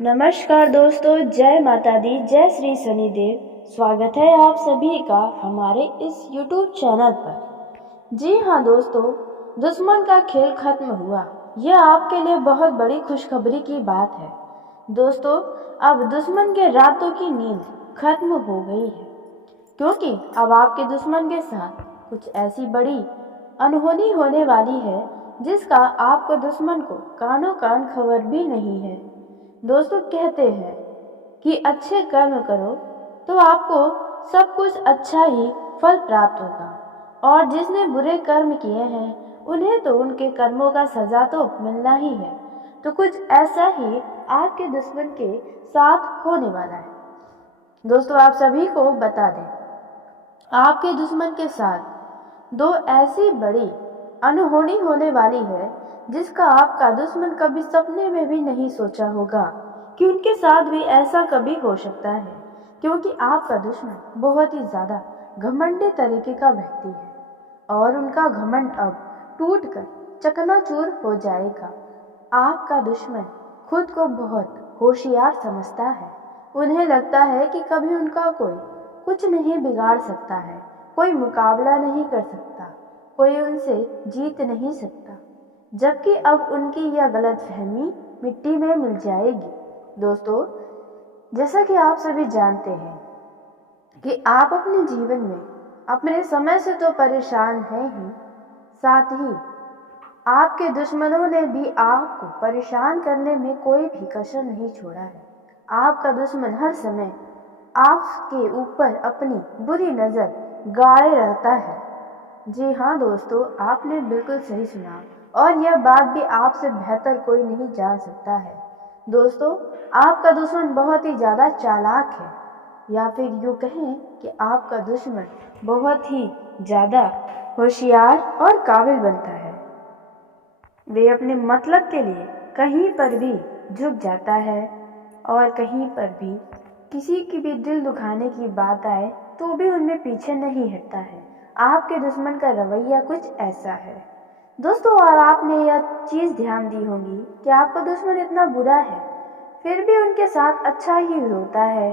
नमस्कार दोस्तों, जय माता दी, जय श्री शनिदेव। स्वागत है आप सभी का हमारे इस YouTube चैनल पर। जी हाँ दोस्तों, दुश्मन का खेल खत्म हुआ। यह आपके लिए बहुत बड़ी खुशखबरी की बात है। दोस्तों, अब दुश्मन के रातों की नींद खत्म हो गई है, क्योंकि अब आपके दुश्मन के साथ कुछ ऐसी बड़ी अनहोनी होने वाली है जिसका आपको दुश्मन को कानो कान खबर भी नहीं है। दोस्तों, कहते हैं कि अच्छे कर्म करो तो आपको सब कुछ अच्छा ही फल प्राप्त होगा, और जिसने बुरे कर्म किए हैं उन्हें तो उनके कर्मों का सजा तो मिलना ही है। तो कुछ ऐसा ही आपके दुश्मन के साथ होने वाला है। दोस्तों, आप सभी को बता दें, आपके दुश्मन के साथ दो ऐसी बड़ी अनहोनी होने वाली है जिसका आपका दुश्मन कभी सपने में भी नहीं सोचा होगा कि उनके साथ भी ऐसा कभी हो सकता है, क्योंकि आपका दुश्मन बहुत ही ज़्यादा घमंडी तरीके का व्यक्ति है और उनका घमंड अब टूटकर चकनाचूर हो जाएगा। आपका दुश्मन खुद को बहुत होशियार समझता है। उन्हें लगता है कि कभी उनका कोई कुछ नहीं बिगाड़ सकता है, कोई मुकाबला नहीं कर सकता, कोई उनसे जीत नहीं सकता, जबकि अब उनकी यह गलतफहमी मिट्टी में मिल जाएगी। दोस्तों, जैसा कि आप सभी जानते हैं कि आप अपने जीवन में अपने समय से तो परेशान हैं ही, साथ ही आपके दुश्मनों ने भी आपको परेशान करने में कोई भी कसर नहीं छोड़ा है। आपका दुश्मन हर समय आपके ऊपर अपनी बुरी नज़र गाड़े रहता है। जी हाँ दोस्तों, आपने बिल्कुल सही सुना, और यह बात भी आपसे बेहतर कोई नहीं जान सकता है। दोस्तों, आपका दुश्मन बहुत ही ज़्यादा चालाक है, या फिर यूँ कहें कि आपका दुश्मन बहुत ही ज़्यादा होशियार और काबिल बनता है। वे अपने मतलब के लिए कहीं पर भी झुक जाता है, और कहीं पर भी किसी की भी दिल दुखाने की बात आए तो भी उनमें पीछे नहीं हटता है। आपके दुश्मन का रवैया कुछ ऐसा है दोस्तों। और आपने यह चीज़ ध्यान दी होगी कि आपका दुश्मन इतना बुरा है फिर भी उनके साथ अच्छा ही होता है।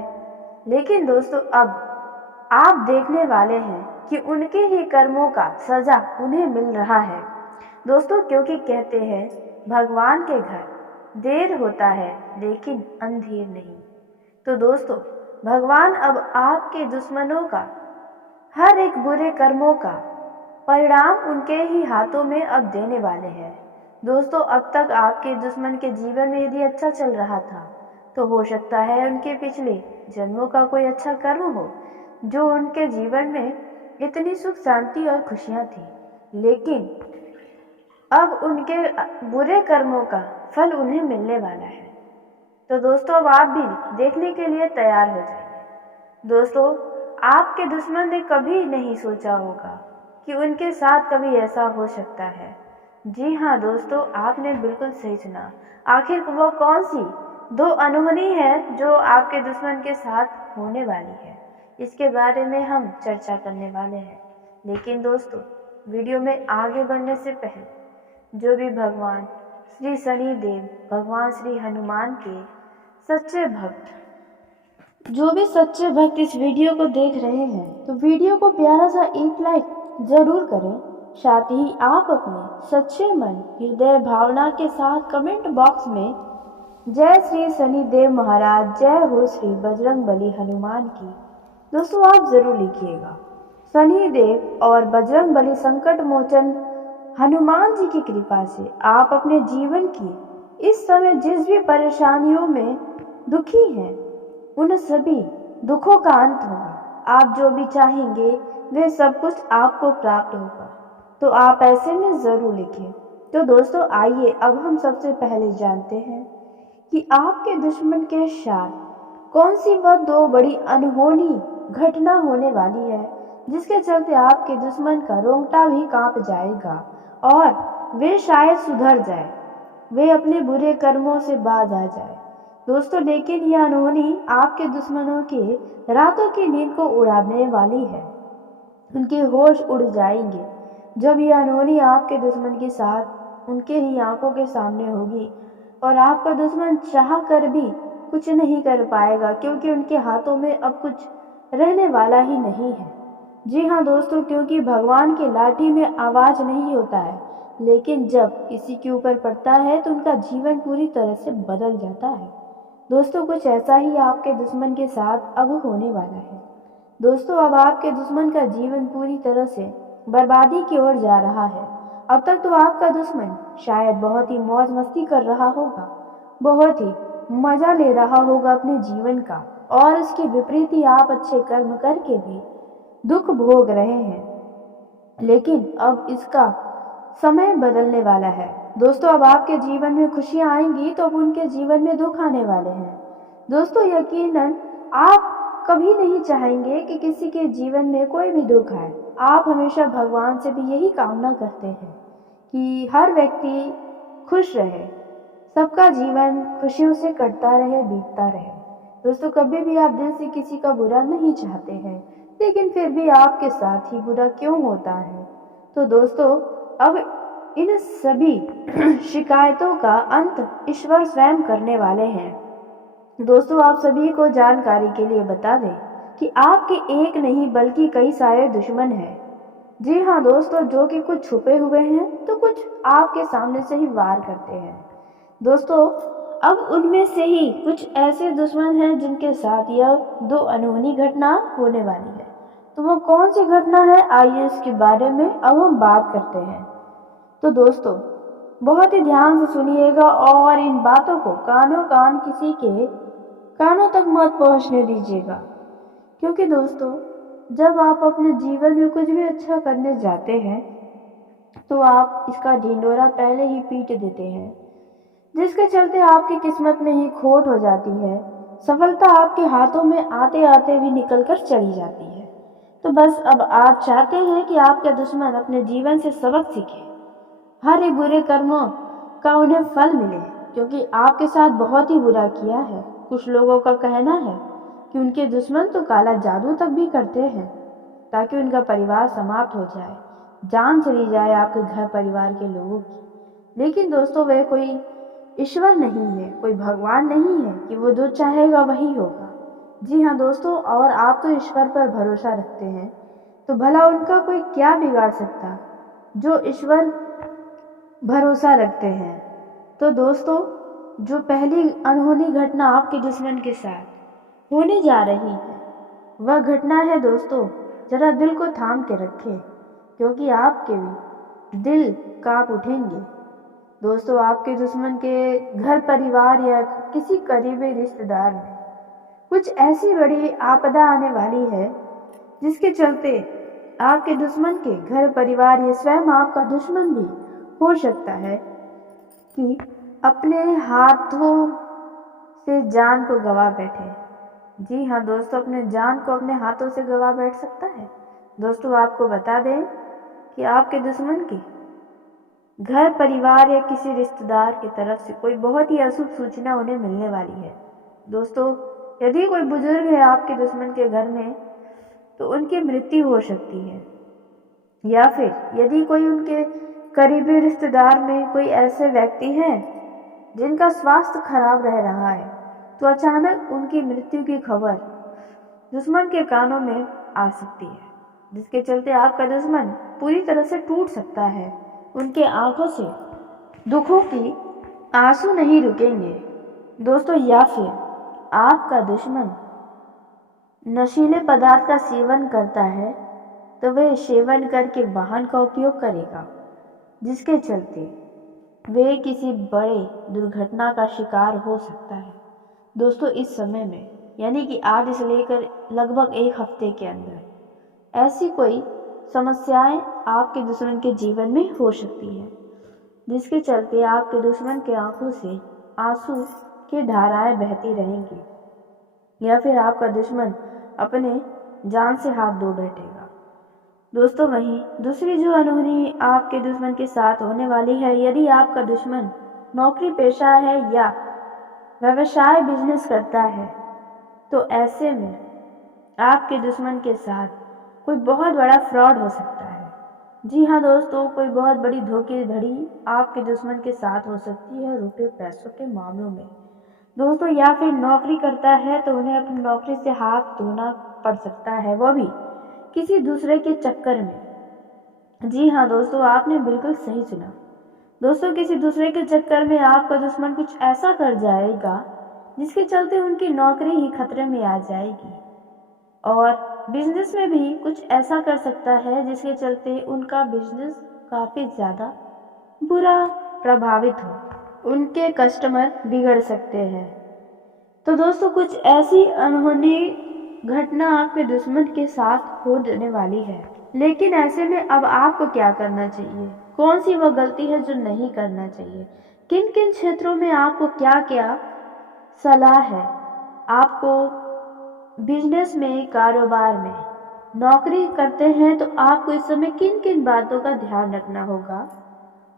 लेकिन दोस्तों, अब आप देखने वाले हैं कि उनके ही कर्मों का सजा उन्हें मिल रहा है। दोस्तों, क्योंकि कहते हैं भगवान के घर देर होता है लेकिन अंधेर नहीं। तो दोस्तों, भगवान अब आपके दुश्मनों का हर एक बुरे कर्मों का परिणाम उनके ही हाथों में अब देने वाले हैं। दोस्तों, अब तक आपके दुश्मन के जीवन में यदि अच्छा चल रहा था तो हो सकता है उनके पिछले जन्मों का कोई अच्छा कर्म हो जो उनके जीवन में इतनी सुख शांति और खुशियाँ थी, लेकिन अब उनके बुरे कर्मों का फल उन्हें मिलने वाला है। तो दोस्तों, अब आप भी देखने के लिए तैयार हो जाइए। दोस्तों, आपके दुश्मन ने कभी नहीं सोचा होगा कि उनके साथ कभी ऐसा हो सकता है। जी हाँ दोस्तों, आपने बिल्कुल सही सुना। आखिर वो कौन सी दो अनहोनी है जो आपके दुश्मन के साथ होने वाली है, इसके बारे में हम चर्चा करने वाले हैं। लेकिन दोस्तों, वीडियो में आगे बढ़ने से पहले जो भी भगवान श्री शनिदेव, भगवान श्री हनुमान के सच्चे भक्त इस वीडियो को देख रहे हैं तो वीडियो को प्यारा सा एक लाइक जरूर करें। साथ ही आप अपने सच्चे मन, हृदय भावना के साथ कमेंट बॉक्स में जय श्री शनिदेव महाराज, जय हो श्री बजरंग बली हनुमान की दोस्तों आप जरूर लिखिएगा। शनिदेव और बजरंग बली संकट मोचन हनुमान जी की कृपा से आप अपने जीवन की इस समय जिस भी परेशानियों में दुखी हैं उन सभी दुखों का अंत होगा। आप जो भी चाहेंगे वे सब कुछ आपको प्राप्त होगा। तो आप ऐसे में जरूर लिखें। तो दोस्तों, आइए अब हम सबसे पहले जानते हैं कि आपके दुश्मन के साथ कौन सी वह दो बड़ी अनहोनी घटना होने वाली है जिसके चलते आपके दुश्मन का रोंगटा भी कांप जाएगा और वे शायद सुधर जाए, वे अपने बुरे कर्मों से बाज आ जाए। दोस्तों, लेकिन यह अनहोनी आपके दुश्मनों के रातों की नींद को उड़ाने वाली है। उनके होश उड़ जाएंगे जब यह अनहोनी आपके दुश्मन के साथ उनके ही आंखों के सामने होगी, और आपका दुश्मन चाह कर भी कुछ नहीं कर पाएगा, क्योंकि उनके हाथों में अब कुछ रहने वाला ही नहीं है। जी हाँ दोस्तों, क्योंकि भगवान की लाठी में आवाज नहीं होता है, लेकिन जब किसी के ऊपर पड़ता है तो उनका जीवन पूरी तरह से बदल जाता है। दोस्तों, कुछ ऐसा ही आपके दुश्मन के साथ अब होने वाला है। दोस्तों, अब आपके दुश्मन का जीवन पूरी तरह से बर्बादी की ओर जा रहा है। अब तक तो आपका दुश्मन शायद बहुत ही मौज मस्ती कर रहा होगा, बहुत ही मजा ले रहा होगा अपने जीवन का, और इसके विपरीत ही आप अच्छे कर्म करके भी दुख भोग रहे हैं। लेकिन अब इसका समय बदलने वाला है। दोस्तों, अब आपके जीवन में खुशियां आएंगी तो अब उनके जीवन में दुख आने वाले हैं। दोस्तों, यकीनन आप कभी नहीं चाहेंगे कि किसी के जीवन में कोई भी दुख आए। आप हमेशा भगवान से भी यही कामना करते हैं कि हर व्यक्ति खुश रहे, सबका जीवन खुशियों से कटता रहे, बीतता रहे। दोस्तों, कभी भी आप दिल से किसी का बुरा नहीं चाहते हैं, लेकिन फिर भी आपके साथ ही बुरा क्यों होता है? तो दोस्तों, अब इन सभी शिकायतों का अंत ईश्वर स्वयं करने वाले हैं। दोस्तों, आप सभी को जानकारी के लिए बता दें कि आपके एक नहीं बल्कि कई सारे दुश्मन हैं। जी हाँ दोस्तों, जो कि कुछ छुपे हुए हैं तो कुछ आपके सामने से ही वार करते हैं। दोस्तों, अब उनमें से ही कुछ ऐसे दुश्मन हैं जिनके साथ यह दो अनहोनी घटना होने वाली है। तो वो कौन सी घटना है, आइए इसके बारे में अब हम बात करते हैं। तो दोस्तों, बहुत ही ध्यान से सुनिएगा और इन बातों को कानों कान किसी के कानों तक मत पहुंचने दीजिएगा, क्योंकि दोस्तों, जब आप अपने जीवन में कुछ भी अच्छा करने जाते हैं तो आप इसका ढिंढोरा पहले ही पीट देते हैं, जिसके चलते आपकी किस्मत में ही खोट हो जाती है। सफलता आपके हाथों में आते आते भी निकलकर चली जाती है। तो बस अब आप चाहते हैं कि आपके दुश्मन अपने जीवन से सबक सीखे, हर एक बुरे कर्मों का उन्हें फल मिले, क्योंकि आपके साथ बहुत ही बुरा किया है। कुछ लोगों का कहना है कि उनके दुश्मन तो काला जादू तक भी करते हैं ताकि उनका परिवार समाप्त हो जाए, जान चली जाए आपके घर परिवार के लोगों की। लेकिन दोस्तों, वह कोई ईश्वर नहीं है, कोई भगवान नहीं है कि वो जो चाहेगा वही होगा। जी हाँ दोस्तों, और आप तो ईश्वर पर भरोसा रखते हैं, तो भला उनका कोई क्या बिगाड़ सकता जो ईश्वर भरोसा रखते हैं। तो दोस्तों, जो पहली अनहोनी घटना आपके दुश्मन के साथ होने जा रही है वह घटना है दोस्तों, जरा दिल को थाम के रखें, क्योंकि आपके भी दिल कांप उठेंगे। दोस्तों, आपके दुश्मन के घर परिवार या किसी करीबी रिश्तेदार में कुछ ऐसी बड़ी आपदा आने वाली है जिसके चलते आपके दुश्मन के घर परिवार या स्वयं आपका दुश्मन भी हो सकता है कि अपने हाथों से जान को गवा बैठे। जी हाँ दोस्तों, अपने जान को अपने हाथों से गवा बैठ सकता है। दोस्तों, आपको बता दें कि आपके दुश्मन के घर परिवार या किसी रिश्तेदार की तरफ से कोई बहुत ही अशुभ सूचना उन्हें मिलने वाली है। दोस्तों, यदि कोई बुजुर्ग है आपके दुश्मन के घर में तो उनकी मृत्यु हो सकती है, या फिर यदि कोई उनके करीबी रिश्तेदार में कोई ऐसे व्यक्ति हैं जिनका स्वास्थ्य खराब रह रहा है तो अचानक उनकी मृत्यु की खबर दुश्मन के कानों में आ सकती है, जिसके चलते आपका दुश्मन पूरी तरह से टूट सकता है। उनके आंखों से दुखों की आंसू नहीं रुकेंगे दोस्तों। या फिर आपका दुश्मन नशीले पदार्थ का सेवन करता है तो वह सेवन करके वाहन का उपयोग करेगा, जिसके चलते वे किसी बड़े दुर्घटना का शिकार हो सकता है। दोस्तों, इस समय में यानी कि आज से लेकर लगभग एक हफ्ते के अंदर ऐसी कोई समस्याएं आपके दुश्मन के जीवन में हो सकती है, जिसके चलते आपके दुश्मन के आंखों से आंसू की धाराएं बहती रहेंगी, या फिर आपका दुश्मन अपने जान से हाथ धो बैठेगा। दोस्तों, वहीं दूसरी जो अनहोनी आपके दुश्मन के साथ होने वाली है, यदि आपका दुश्मन नौकरी पेशा है या व्यवसाय बिजनेस करता है तो ऐसे में आपके दुश्मन के साथ कोई बहुत बड़ा फ्रॉड हो सकता है। जी हाँ दोस्तों, कोई बहुत बड़ी धोखाधड़ी आपके दुश्मन के साथ हो सकती है रुपये पैसों के मामलों में। दोस्तों, या फिर नौकरी करता है तो उन्हें अपनी नौकरी से हाथ धोना पड़ सकता है, वो भी किसी दूसरे के चक्कर में। जी हाँ दोस्तों, आपने बिल्कुल सही सुना। दोस्तों, किसी दूसरे के चक्कर में आपका दुश्मन कुछ ऐसा कर जाएगा जिसके चलते उनकी नौकरी ही खतरे में आ जाएगी, और बिजनेस में भी कुछ ऐसा कर सकता है जिसके चलते उनका बिजनेस काफ़ी ज़्यादा बुरा प्रभावित हो, उनके कस्टमर बिगड़ सकते हैं। तो दोस्तों, कुछ ऐसी अनहोनी घटना आपके दुश्मन के साथ होने वाली है, लेकिन ऐसे में अब आपको क्या करना चाहिए, कौन सी वह गलती है जो नहीं करना चाहिए, किन किन क्षेत्रों में आपको क्या क्या सलाह है, आपको बिजनेस में, कारोबार में, नौकरी करते हैं तो आपको इस समय किन किन बातों का ध्यान रखना होगा,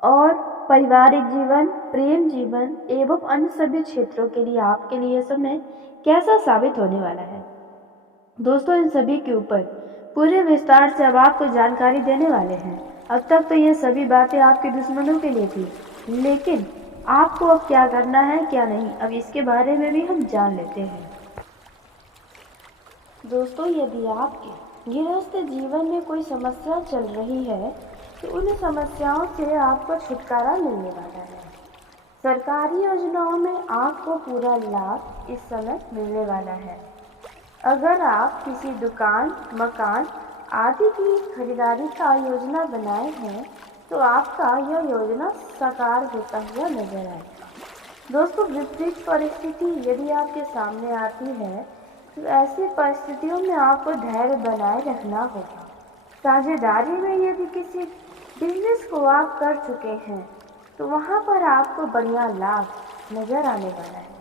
और पारिवारिक जीवन, प्रेम जीवन एवं अन्य सभी क्षेत्रों के लिए आपके लिए समय कैसा साबित होने वाला है। दोस्तों, इन सभी के ऊपर पूरे विस्तार से अब आपको जानकारी देने वाले हैं। अब तक तो ये सभी बातें आपके दुश्मनों के लिए थी, लेकिन आपको अब क्या करना है क्या नहीं, अब इसके बारे में भी हम जान लेते हैं। दोस्तों, यदि आपके गृहस्थ जीवन में कोई समस्या चल रही है तो उन समस्याओं से आपको छुटकारा मिलने वाला है। सरकारी योजनाओं में आपको पूरा लाभ इस समय मिलने वाला है। अगर आप किसी दुकान, मकान आदि की खरीदारी का योजना बनाए हैं तो आपका यह योजना साकार होता हुआ नजर आएगा। दोस्तों, विपरीत परिस्थिति यदि आपके सामने आती है तो ऐसी परिस्थितियों में आपको धैर्य बनाए रखना होगा। साझेदारी में यदि किसी बिजनेस को आप कर चुके हैं तो वहाँ पर आपको बढ़िया लाभ नजर आने वाला है।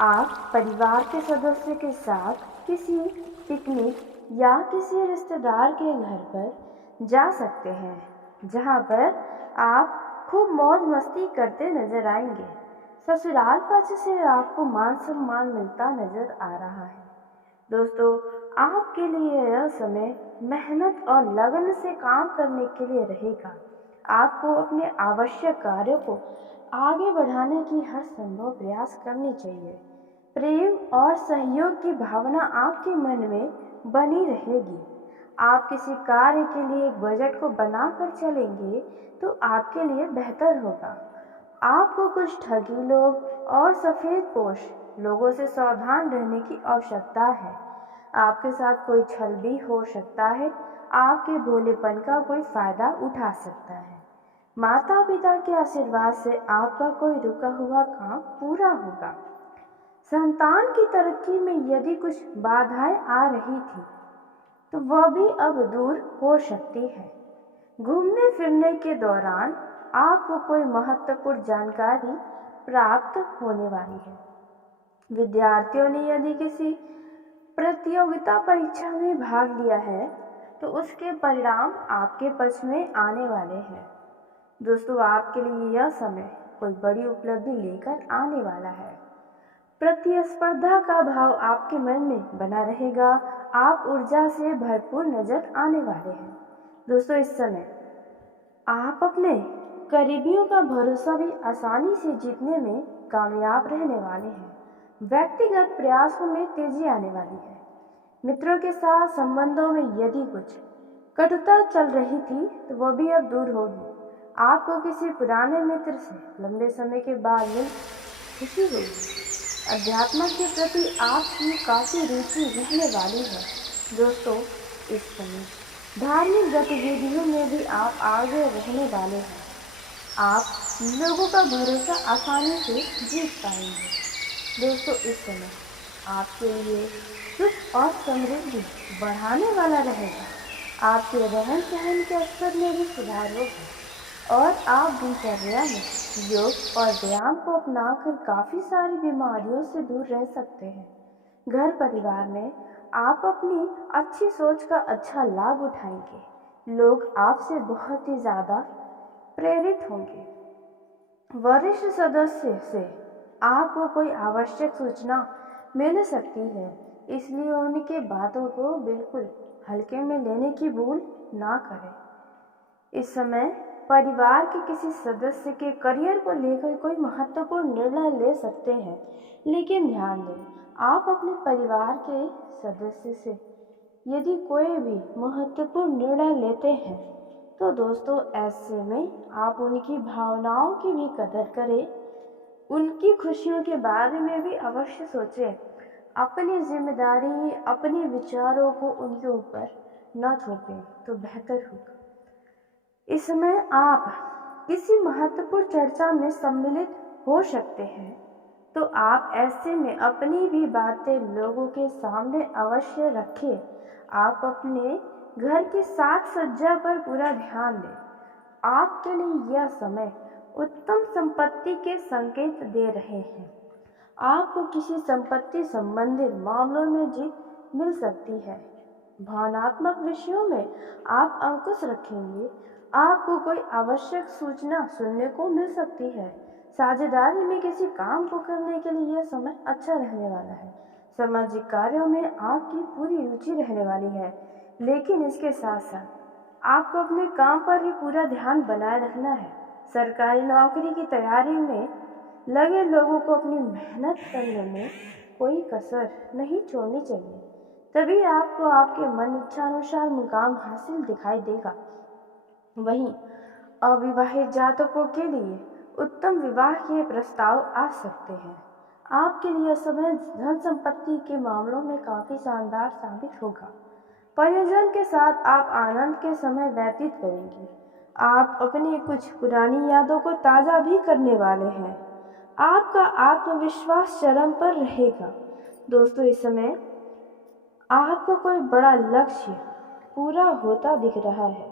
आप परिवार के सदस्य के साथ किसी पिकनिक या किसी रिश्तेदार के घर पर जा सकते हैं, जहाँ पर आप खूब मौज मस्ती करते नजर आएंगे। ससुराल पक्ष से आपको मान सम्मान मिलता नजर आ रहा है। दोस्तों, आपके लिए यह समय मेहनत और लगन से काम करने के लिए रहेगा। आपको अपने आवश्यक कार्यों को आगे बढ़ाने की हर संभव प्रयास करनी चाहिए। प्रेम और सहयोग की भावना आपके मन में बनी रहेगी। आप किसी कार्य के लिए एक बजट को बनाकर चलेंगे तो आपके लिए बेहतर होगा। आपको कुछ ठगी लोग और सफेदपोश लोगों से सावधान रहने की आवश्यकता है। आपके साथ कोई छल भी हो सकता है। आपके भोलेपन का कोई फायदा उठा सकता है। माता पिता के आशीर्वाद से आपका कोई रुका हुआ काम पूरा होगा। संतान की तरक्की में यदि कुछ बाधाएं आ रही थी तो वह भी अब दूर हो सकती है। घूमने फिरने के दौरान आपको कोई महत्वपूर्ण जानकारी प्राप्त होने वाली है। विद्यार्थियों ने यदि किसी प्रतियोगिता परीक्षा में भाग लिया है तो उसके परिणाम आपके पक्ष में आने वाले हैं। दोस्तों, आपके लिए यह समय कोई बड़ी उपलब्धि लेकर आने वाला है। प्रतिस्पर्धा का भाव आपके मन में बना रहेगा। आप ऊर्जा से भरपूर नजर आने वाले हैं। दोस्तों, इस समय आप अपने करीबियों का भरोसा भी आसानी से जीतने में कामयाब रहने वाले हैं। व्यक्तिगत प्रयासों में तेजी आने वाली है। मित्रों के साथ संबंधों में यदि कुछ कटुता चल रही थी तो वह भी अब दूर होगी। आपको किसी पुराने मित्र से लंबे समय के बाद मिल खुशी हुई। अध्यात्म के प्रति आपकी काफ़ी रुचि रहने वाली है। दोस्तों, इस समय धार्मिक गतिविधियों में भी आप आगे रहने वाले हैं। आप लोगों का भरोसा आसानी से जीत पाएंगे। दोस्तों, इस समय आपके लिए सुख और समृद्धि बढ़ाने वाला रहेगा। आपके रहन सहन के स्तर में भी सुधार होगा और आप दिनचर्या में योग और व्यायाम को अपनाकर काफ़ी सारी बीमारियों से दूर रह सकते हैं। घर परिवार में आप अपनी अच्छी सोच का अच्छा लाभ उठाएंगे। लोग आपसे बहुत ही ज़्यादा प्रेरित होंगे। वरिष्ठ सदस्य से आपको कोई आवश्यक सूचना मिल सकती है, इसलिए उनके बातों को बिल्कुल हल्के में लेने की भूल ना करें। इस समय परिवार के किसी सदस्य के करियर को लेकर कोई महत्वपूर्ण निर्णय ले सकते हैं, लेकिन ध्यान दें, आप अपने परिवार के सदस्य से यदि कोई भी महत्वपूर्ण निर्णय लेते हैं तो दोस्तों ऐसे में आप उनकी भावनाओं की भी कदर करें, उनकी खुशियों के बारे में भी अवश्य सोचें। अपनी जिम्मेदारी, अपने विचारों को उनके ऊपर न थोपें तो बेहतर होगा। इस समय आप किसी महत्वपूर्ण चर्चा में सम्मिलित हो सकते हैं, तो आप ऐसे में अपनी भी बातें लोगों के सामने अवश्य रखें। आप अपने घर की साज सज्जा पर पूरा ध्यान दें। आपके लिए यह समय उत्तम संपत्ति के संकेत दे रहे हैं। आपको किसी संपत्ति संबंधित मामलों में जीत मिल सकती है। भावनात्मक विषयों में आप अंकुश रखेंगे। आपको कोई आवश्यक सूचना सुनने को मिल सकती है। साझेदारी में किसी काम को करने के लिए यह समय अच्छा रहने वाला है। सामाजिक कार्यों में आपकी पूरी रुचि रहने वाली है, लेकिन इसके साथ साथ आपको अपने काम पर भी पूरा ध्यान बनाए रखना है। सरकारी नौकरी की तैयारी में लगे लोगों को अपनी मेहनत करने में कोई कसर नहीं छोड़नी चाहिए, तभी आपको आपके मन इच्छानुसार मुकाम हासिल दिखाई देगा। वहीं अविवाहित जातकों के लिए उत्तम विवाह के प्रस्ताव आ सकते हैं। आपके लिए समय धन संपत्ति के मामलों में काफी शानदार साबित होगा। परिजन के साथ आप आनंद के समय व्यतीत करेंगे। आप अपनी कुछ पुरानी यादों को ताज़ा भी करने वाले हैं। आपका आत्मविश्वास चरम पर रहेगा। दोस्तों इस समय आपका कोई बड़ा लक्ष्य पूरा होता दिख रहा है,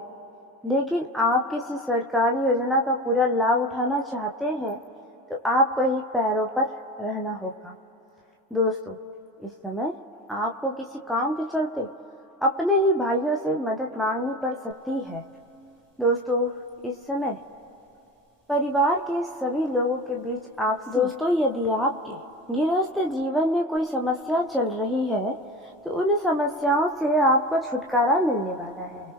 लेकिन आप किसी सरकारी योजना का पूरा लाभ उठाना चाहते हैं तो आपको ही पैरों पर रहना होगा। दोस्तों इस समय आपको किसी काम के चलते अपने ही भाइयों से मदद मांगनी पड़ सकती है। दोस्तों इस समय परिवार के सभी लोगों के बीच दोस्तों यदि आपके गृहस्थ जीवन में कोई समस्या चल रही है तो उन समस्याओं से आपको छुटकारा मिलने वाला है।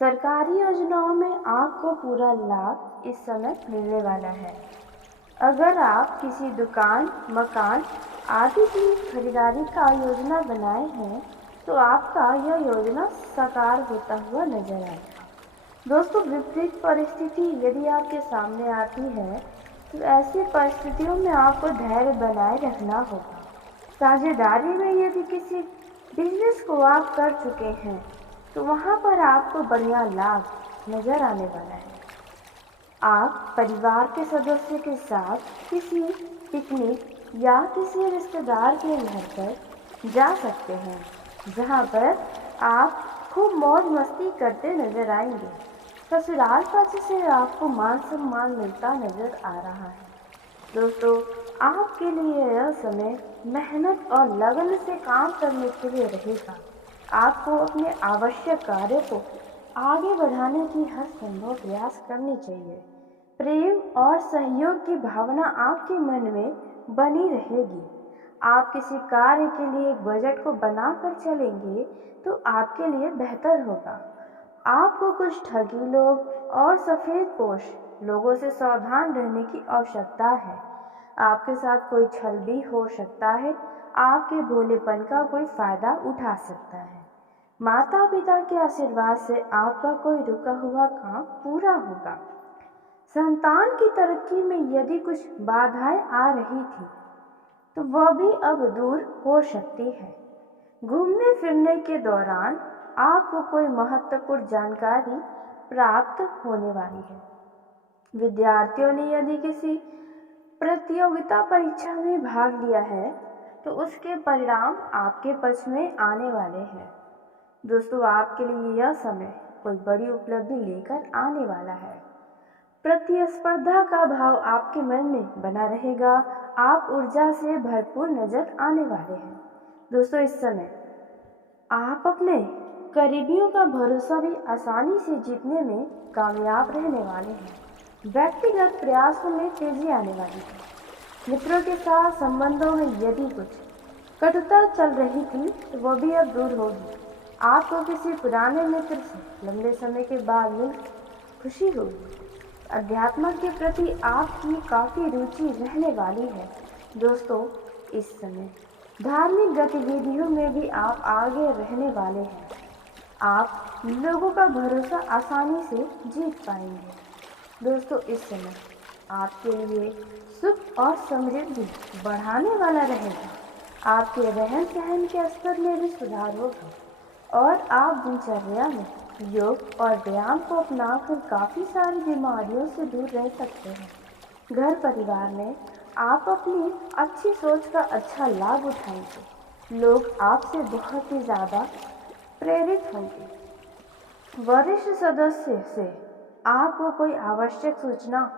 सरकारी योजनाओं में आपको पूरा लाभ इस समय मिलने वाला है। अगर आप किसी दुकान, मकान आदि की खरीदारी का योजना बनाए हैं तो आपका यह योजना साकार होता हुआ नजर आएगा। दोस्तों विपरीत परिस्थिति यदि आपके सामने आती है तो ऐसी परिस्थितियों में आपको धैर्य बनाए रखना होगा। साझेदारी में यदि किसी बिजनेस को आप कर चुके हैं तो वहाँ पर आपको बढ़िया लाभ नजर आने वाला है। आप परिवार के सदस्य के साथ किसी पिकनिक या किसी रिश्तेदार के घर पर जा सकते हैं, जहाँ पर आप खूब मौज मस्ती करते नजर आएंगे। ससुराल पक्ष से आपको मान सम्मान मिलता नजर आ रहा है। दोस्तों आपके लिए यह समय मेहनत और लगन से काम करने के लिए रहेगा। आपको अपने आवश्यक कार्यों को आगे बढ़ाने की हर संभव प्रयास करनी चाहिए। प्रेम और सहयोग की भावना आपके मन में बनी रहेगी। आप किसी कार्य के लिए एक बजट को बनाकर चलेंगे तो आपके लिए बेहतर होगा। आपको कुछ ठगी लोग और सफ़ेद पोश लोगों से सावधान रहने की आवश्यकता है। आपके साथ कोई छल भी हो सकता है। आपके भोलेपन का कोई फायदा उठा सकता है। माता पिता के आशीर्वाद से आपका कोई रुका हुआ काम पूरा होगा। संतान की तरक्की में यदि कुछ बाधाएं आ रही थी तो वह भी अब दूर हो सकती है। घूमने फिरने के दौरान आपको कोई महत्वपूर्ण जानकारी प्राप्त होने वाली है। विद्यार्थियों ने यदि किसी प्रतियोगिता परीक्षा में भाग लिया है तो उसके परिणाम आपके पक्ष में आने वाले हैं। दोस्तों आपके लिए यह समय कोई बड़ी उपलब्धि लेकर आने वाला है। प्रतिस्पर्धा का भाव आपके मन में बना रहेगा। आप ऊर्जा से भरपूर नजर आने वाले हैं। दोस्तों इस समय आप अपने करीबियों का भरोसा भी आसानी से जीतने में कामयाब रहने वाले हैं। व्यक्तिगत प्रयासों में तेजी आने वाली है। मित्रों के साथ संबंधों में यदि कुछ कटुता चल रही थी तो वह भी अब दूर होगी। आपको किसी पुराने मित्र से लंबे समय के बाद मिल खुशी होगी। अध्यात्म के प्रति आपकी काफ़ी रुचि रहने वाली है। दोस्तों, इस समय धार्मिक गतिविधियों में भी आप आगे रहने वाले हैं। आप लोगों का भरोसा आसानी से जीत पाएंगे। दोस्तों, इस समय आपके लिए सुख और समृद्धि बढ़ाने वाला रहेगा। आपके रहन सहन के स्तर में भी सुधार होगा और आप दिनचर्या में योग और व्यायाम को अपनाकर काफ़ी सारी बीमारियों से दूर रह सकते हैं। घर परिवार में आप अपनी अच्छी सोच का अच्छा लाभ उठाएंगे। लोग आपसे बहुत ही ज़्यादा प्रेरित होंगे। वरिष्ठ सदस्य से आपको कोई आवश्यक सूचना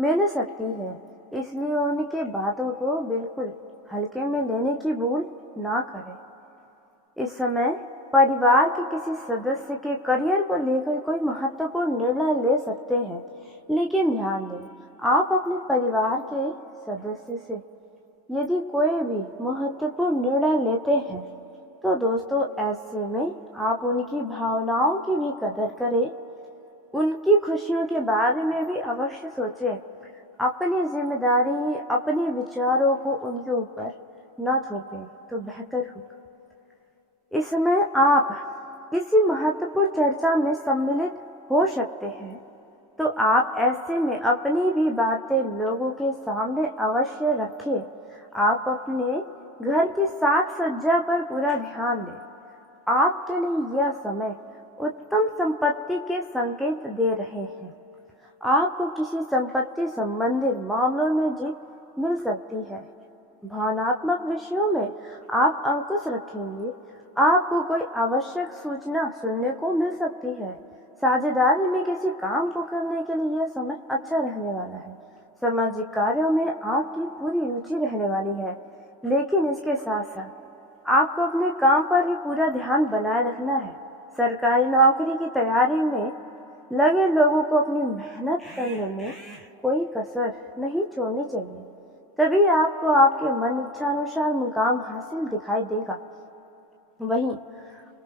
मिल सकती है, इसलिए उनके बातों को बिल्कुल हल्के में लेने की भूल ना करें। इस समय परिवार के किसी सदस्य के करियर को लेकर कोई महत्वपूर्ण निर्णय ले सकते हैं, लेकिन ध्यान दें, आप अपने परिवार के सदस्य से यदि कोई भी महत्वपूर्ण निर्णय लेते हैं तो दोस्तों, ऐसे में आप उनकी भावनाओं की भी कदर करें। उनकी खुशियों के बारे में भी अवश्य सोचें। अपनी जिम्मेदारी, अपने विचारों को उनके ऊपर न थोपें तो बेहतर होगा। इस समय आप किसी महत्वपूर्ण चर्चा में सम्मिलित हो सकते हैं, तो आप ऐसे में अपनी भी बातें लोगों के सामने अवश्य रखें। आप अपने घर की साज सज्जा पर पूरा ध्यान दें। आपके लिए यह समय उत्तम संपत्ति के संकेत दे रहे हैं। आपको किसी संपत्ति संबंधित मामलों में जीत मिल सकती है। भावनात्मक विषयों में आप अंकुश रखेंगे। आपको कोई आवश्यक सूचना सुनने को मिल सकती है। साझेदारी में किसी काम को करने के लिए यह समय अच्छा रहने वाला है। सामाजिक कार्यों में आपकी पूरी रुचि रहने वाली है, लेकिन इसके साथ साथ आपको अपने काम पर भी पूरा ध्यान बनाए रखना है। सरकारी नौकरी की तैयारी में लगे लोगों को अपनी मेहनत करने में कोई कसर नहीं छोड़नी चाहिए, तभी आपको आपके मन इच्छानुसार मुकाम हासिल दिखाई देगा। वहीं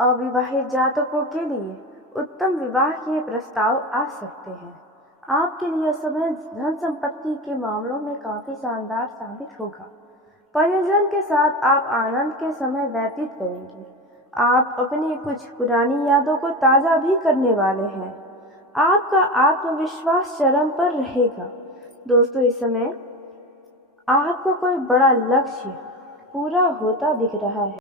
अविवाहित जातकों के लिए उत्तम विवाह के प्रस्ताव आ सकते हैं। आपके लिए समय धन संपत्ति के मामलों में काफ़ी शानदार साबित होगा। परिजन के साथ आप आनंद के समय व्यतीत करेंगे। आप अपनी कुछ पुरानी यादों को ताज़ा भी करने वाले हैं। आपका आत्मविश्वास चरम पर रहेगा। दोस्तों, इस समय आपको कोई बड़ा लक्ष्य पूरा होता दिख रहा है।